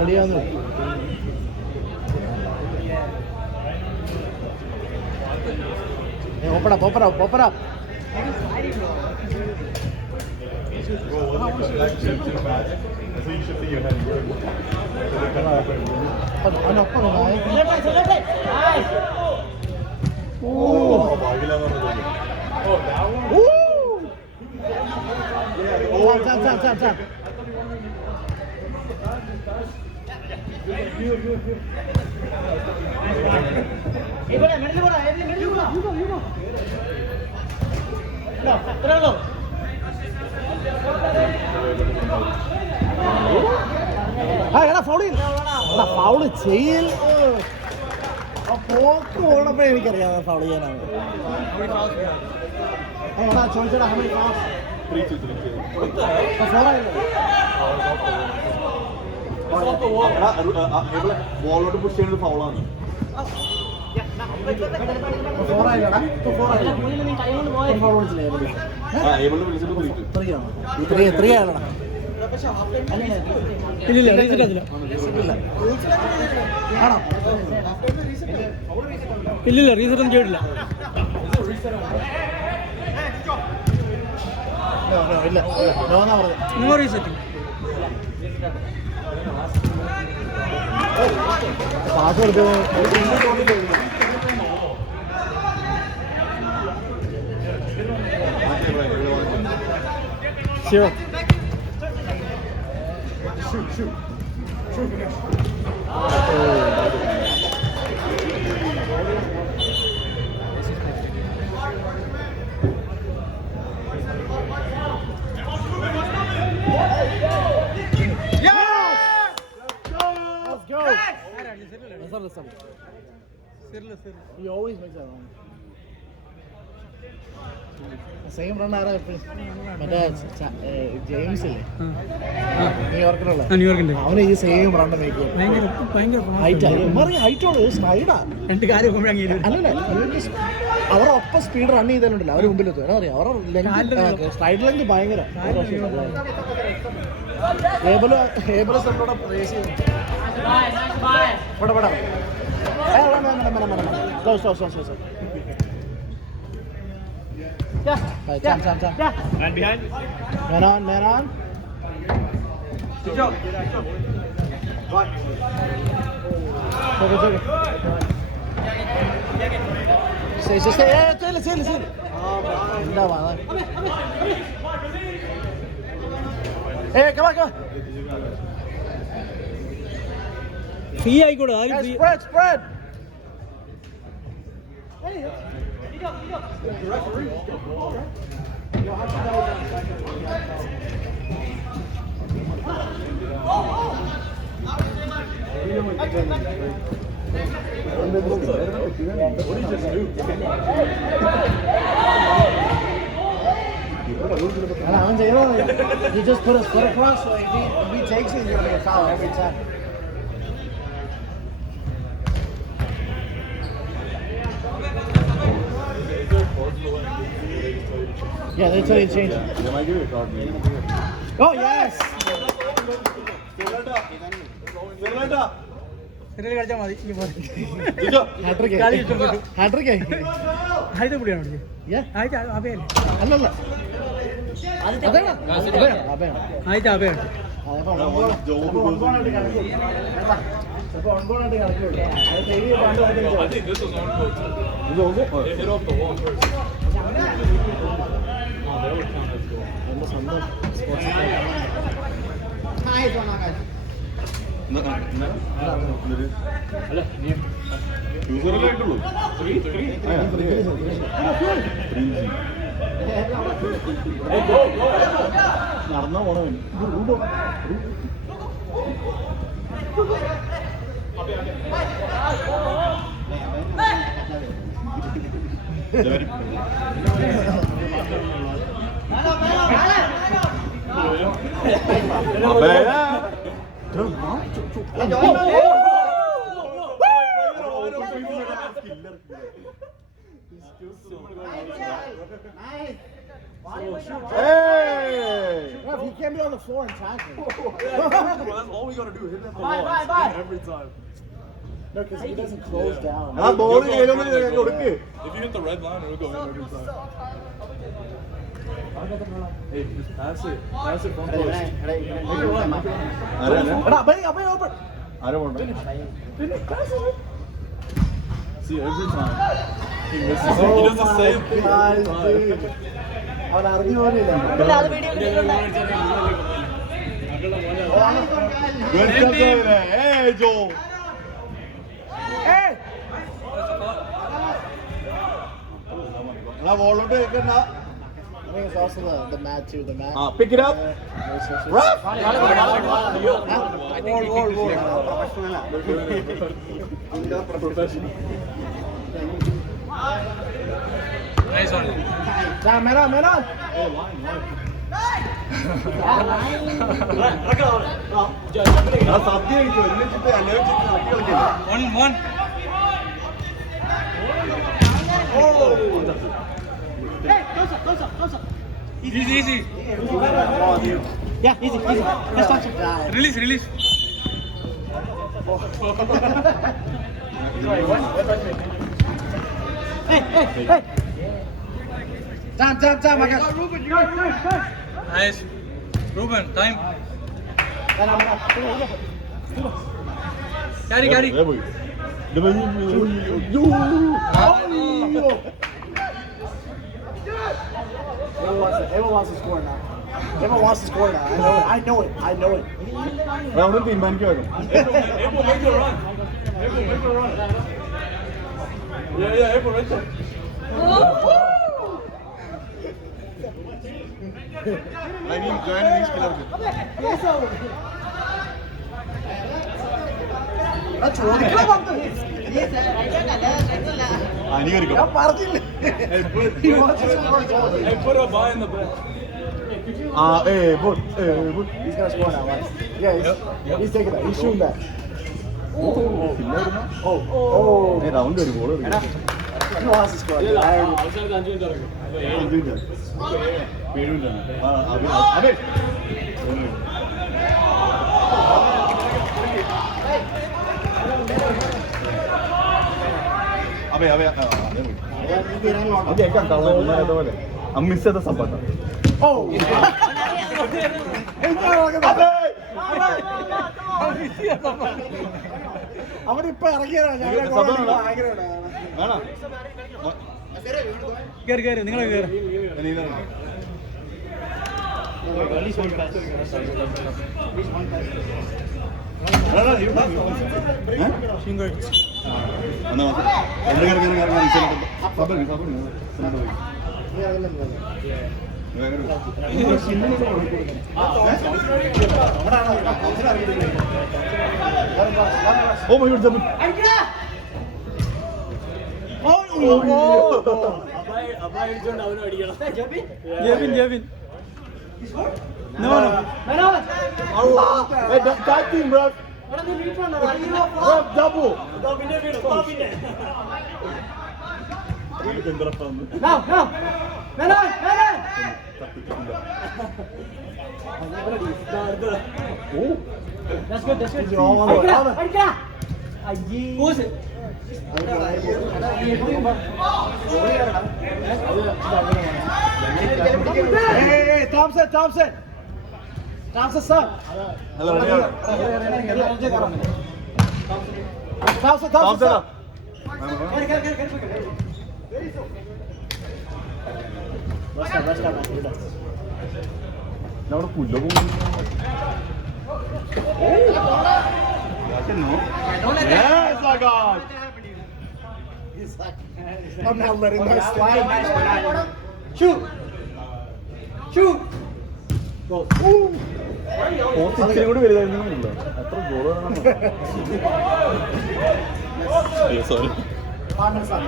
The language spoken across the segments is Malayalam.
റെഡിയാവുന്നു. Open up. Bro, what so you should see your head. Foul ചെയ്യൽ പോക്ക് ഓടപ്പോഴേ എനിക്കറിയാം ഫൗൾ ചെയ്യാനാണ്. ചോദിച്ചോടാ ബോളോട്ട് പുഷ് ചെയ്യുന്നത് ഫൗളാണ്. ഇല്ലില്ല റീസെറ്റ് ഒന്നും ചെയ്തിട്ടില്ല. നിങ്ങൾ റീസെറ്റ് പാസ് കൊടുത്തു. He always makes that wrong. Same run ആരാ മറ്റേ ജെയിംസ് ഇല്ലേ ന്യൂയോർക്കിലുള്ള അവന് ഈ സെയിം റൺ മേക്ക് ഹൈറ്റുള്ള സ്പൈഡാ അല്ലല്ല അവരൊപ്പം സ്പീഡ് റൺ ചെയ്താലുണ്ടല്ലോ അവർ മുമ്പിലെത്തും. എന്താ പറയാ അവരുടെ സ്ട്രൈഡ് ലെങ്ത് ഭയങ്കര പ്രേസ് ചെയ്യുന്നു. Man behind. Man on. Good job. Right. Take it. Stay. Chill. Hey, come on. Free ആയിക്കോട്ടെ. Spread. I'm saying, you just put his foot across, so if he takes it, you're going to get fouled every time. Yeah, they tell you to change it. They might give you a card, man. Oh, yes! കളിച്ചാൽ മതി. ഹാട്രിക് ആദ്യത്തെ പുള്ളിയാണോ? അല്ലല്ല ആദ്യത്തെ അഭയാണ്. നടന്ന പോണവൻ Hey! Ref, he can't be on the floor and tackle. That's all we gotta do. Hit that ball every time. No, because he doesn't close down. ആ ബോൾ കയ്യിലൊന്നും കൊടുക്ക്. If you hit the red line, it'll go in every time. Hey, just pass it. Pass it from post. എടാ, അപ്പേ open. ആരെ പോണ്ട? See, every time. He misses it. Oh He does the my same thing God, every time. dude. അവൻ അറിഞ്ഞു പോലില്ല. Good stuff over there. Hey, Joel. Hey! എന്നാ ബോളിലോട്ട് വെക്കണ്ട. I think it's also the mat too. The mat. ആ, pick it up. Ref. Professional. Nice one. Man on. ഞാൻ സത്യം കഴിച്ചു. എന്നിട്ട് അലോചിച്ച് കളിക്കില്ല. 1-1. Easy. Yeah, easy. Let's touch it. Release. Hey. Time. I got Nice. Ruben, time. Carry. ദേ പോയി. ദേ പോയി. Everyone wants to score now. I know it. അവിടെ തീരുമാനിക്കുമായിരുന്നു. April, make a run. Yeah, April, right there. I need join these pillars. അനുകരിക്കും. ഞാൻ പറഞ്ഞില്ലേ? He wants to score goals. Hey, put a ball in the back. ആ ball. He's gonna score now. Watch. Yeah, he's taking that. He's shooting that. Round ഒരു ball He wants to score. I already. Miss ചെയ്ത സപ്പോർട്ട് Oh! അവനിപ്പോ ഇറങ്ങിയതാണ് ഞങ്ങളെ goal അടിക്കാൻ ഭയങ്കരമാണ്. വേണം കേറി നിങ്ങളെ കേറി. Oh my God, Jevin. No. Allah! Hey, tag team, bro. Bro, double. Oh. That's good. Who's it? Hey, Thompson, son. Hello, Thompson, Thompson. son. Rest up. നമ്മുടെ പുല്ല Yes, I got. I'm not letting that slide. Shoot. ഇച്ചിരി കൂടി വലുതായിരുന്നു എത്ര goal sorry 5 minutes left.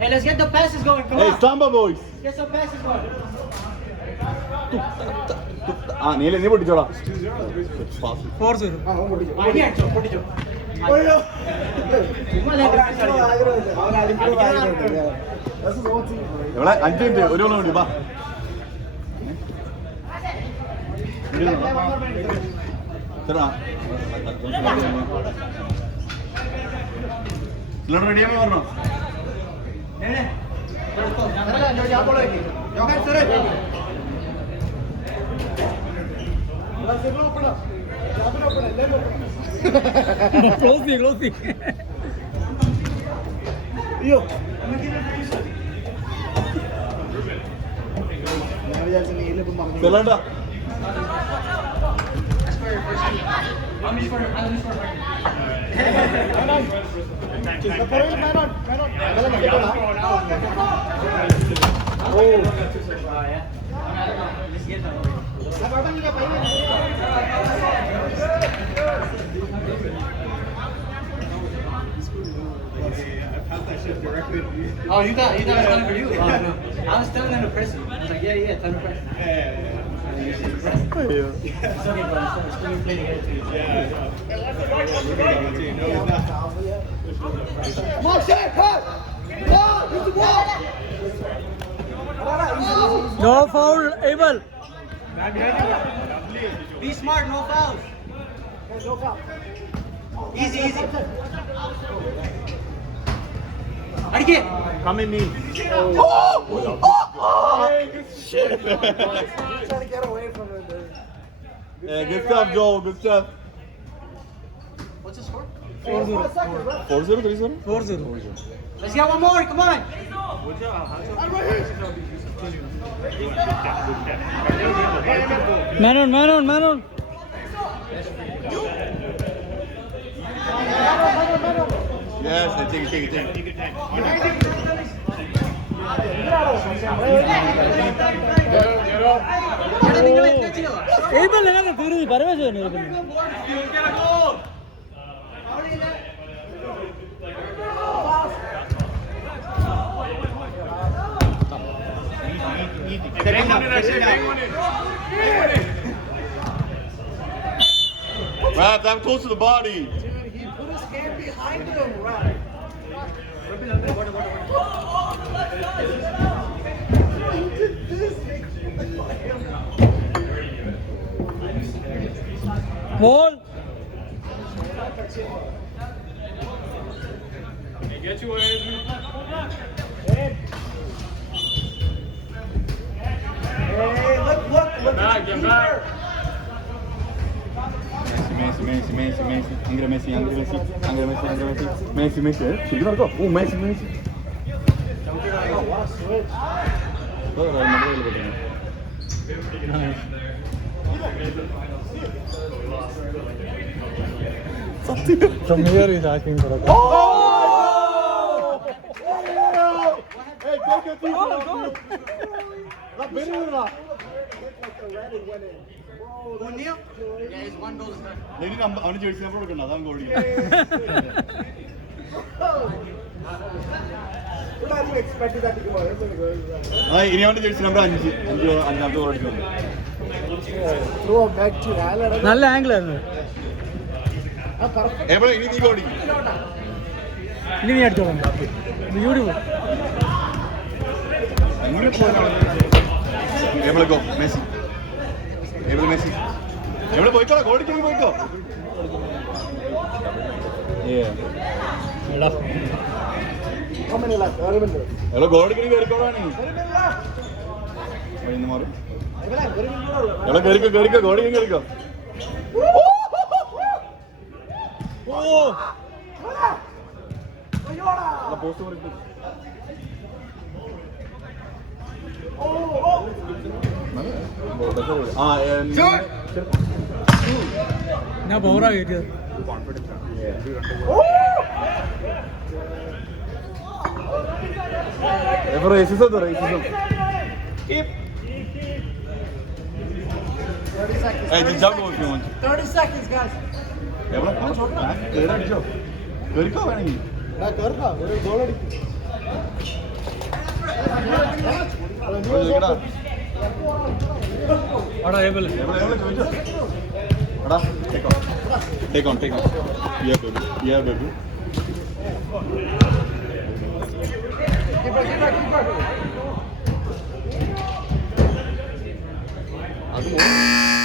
Hey, let's get the passes going. Come Hey, on. Samba boys. Get some passes going. നീ പൊട്ടിച്ചോടാ 4-0. എവിടെ 5 മിനിറ്റ് ഒരു ഗോൾ കൂടി വാ ചേട്ടാ റെഡിയാന്ന് പറഞ്ഞോ ക്ലോസ് അയ്യോ ഞാൻ വിചാരിച്ച നീലിപ്പം പറഞ്ഞു ചെല്ലണ്ട Oh, you thought it was coming for you? Oh, no. I was telling them to press it. I was like, yeah, tell them to press it. അയ്യോ It's okay, bro. It's still play together too. No foul able Be smart, no fouls. Easy, easy. Adike. come in me shit trying to get away from it. yeah good stuff Joe good stuff What's the score? 4-0 3-0 Let's get one more. Come on. Man on. yes take it Abel എങ്ങനെ തീർന്നു Parameswaran Right, I'm close to the body. He put his hand behind him, right? Ball. Get you away. Hey, look. Back, get back. Messi. Angry Messi. Messi. ശരിക്കും നടക്കോ ഓ Messi. From here he's asking for a goal. Hey, take a deep Goal. One nil? Yeah, it's one goal. അവന് ജേഴ്സി നമ്പർ കൊടുക്കണ്ട അതാണ് ഗോൾ ഇനി അവന്റെ ജേഴ്സി നമ്പർ 5 അഞ്ചാമത്തെ ഗോൾ അടിക്കുന്നു നല്ല ആംഗിൾ ആയിരുന്നു ഇനി നീ ഗോൾ അടിക്കും ഇനി നീ അടിച്ചോളാം ബ്യൂട്ടിഫുൾ എവിടെ മെസ്സി എവിടെ പോയിക്കോളാം ഗോൾ അടിക്കാൻ പോയിക്കോ എവിടെ ഗോൾ അടിക്കണി കയറിക്കോളാണ് മാറി എവിടെ കയറിക്കോ ഗോൾ അടിക്കാൻ കയറിക്കോ പോസ്റ്റ് പറയും ഞാൻ ബോറാ കയറ്റിയത് racism. 30 seconds. Hey, just jump over if you want. 30 seconds, guys. Këriko വേണമെങ്കിൽ ഒരു ഗോൾ അടിക്കും ചോദിച്ചോ Take on. Take on, take on. Yeah, baby. Yeah, baby. അത്